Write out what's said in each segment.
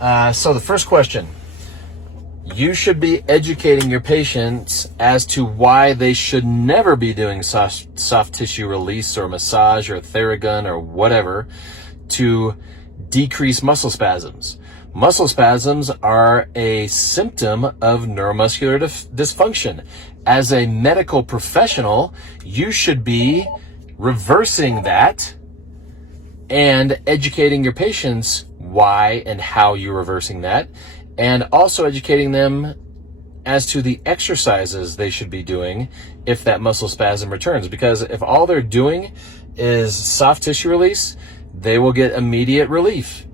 So the first question, you should be educating your patients as to why they should never be doing soft tissue release or massage or Theragun or whatever to decrease muscle spasms. Muscle spasms are a symptom of neuromuscular dysfunction. As a medical professional, you should be reversing that and educating your patients why and how you're reversing that, and also educating them as to the exercises they should be doing if that muscle spasm returns. Because if all they're doing is soft tissue release, they will get immediate relief.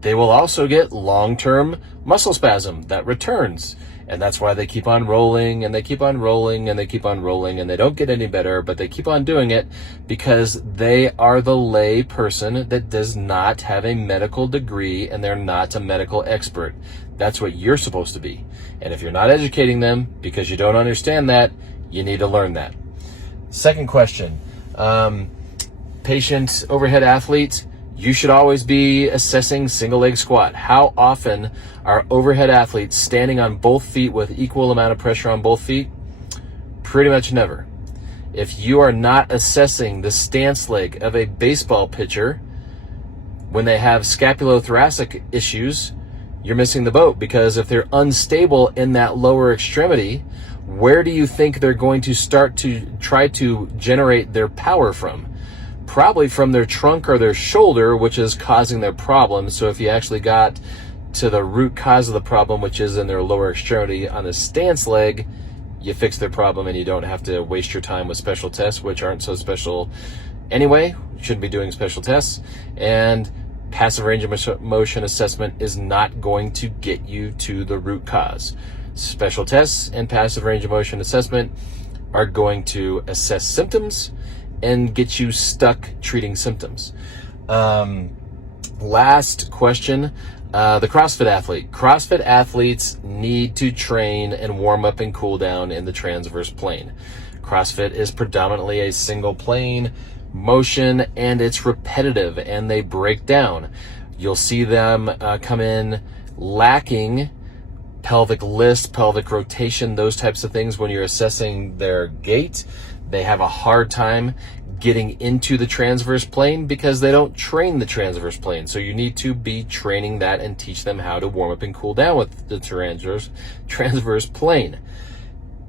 They will also get long-term muscle spasm that returns. And that's why they keep on rolling and they keep on rolling and they keep on rolling, and they don't get any better, but they keep on doing it because they are the lay person that does not have a medical degree and they're not a medical expert. That's what you're supposed to be. And if you're not educating them because you don't understand that, you need to learn that. Second question, patient overhead athlete, you should always be assessing single leg squat. How often are overhead athletes standing on both feet with equal amount of pressure on both feet? Pretty much never. If you are not assessing the stance leg of a baseball pitcher when they have scapulothoracic issues, you're missing the boat, because if they're unstable in that lower extremity, where do you think they're going to start to try to generate their power from? Probably from their trunk or their shoulder, which is causing their problem. So if you actually got to the root cause of the problem, which is in their lower extremity on the stance leg, you fix their problem and you don't have to waste your time with special tests, which aren't so special anyway. You shouldn't be doing special tests. And passive range of motion assessment is not going to get you to the root cause. Special tests and passive range of motion assessment are going to assess symptoms and get you stuck treating symptoms. Last question, the CrossFit athlete. CrossFit athletes need to train and warm up and cool down in the transverse plane. CrossFit is predominantly a single plane motion, and it's repetitive and they break down. You'll see them come in lacking pelvic list, pelvic rotation, those types of things when you're assessing their gait. They have a hard time getting into the transverse plane because they don't train the transverse plane. So you need to be training that and teach them how to warm up and cool down with the transverse plane.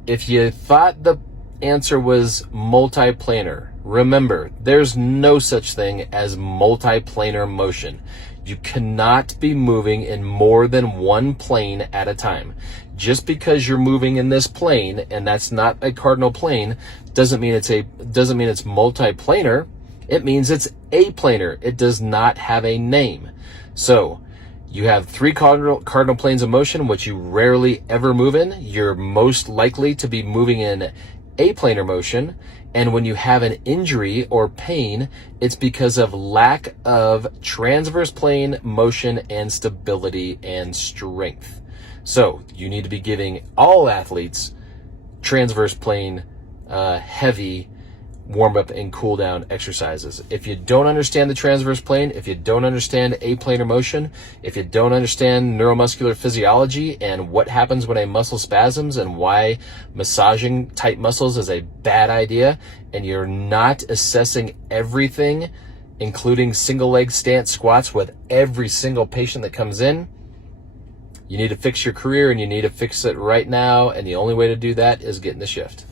If you thought the answer was multiplanar, remember, there's no such thing as multiplanar motion. You cannot be moving in more than one plane at a time. Just because you're moving in this plane and that's not a cardinal plane doesn't mean it's multiplanar. It means it's aplanar. It does not have a name. So you have three cardinal planes of motion, which you rarely ever move in. You're most likely to be moving in aplanar motion. And when you have an injury or pain, it's because of lack of transverse plane motion and stability and strength. So you need to be giving all athletes transverse plane heavy warm up and cool down exercises. If you don't understand the transverse plane, if you don't understand aplanar motion, if you don't understand neuromuscular physiology and what happens when a muscle spasms and why massaging tight muscles is a bad idea, and you're not assessing everything, including single leg stance squats with every single patient that comes in, you need to fix your career and you need to fix it right now. And the only way to do that is get in the shift.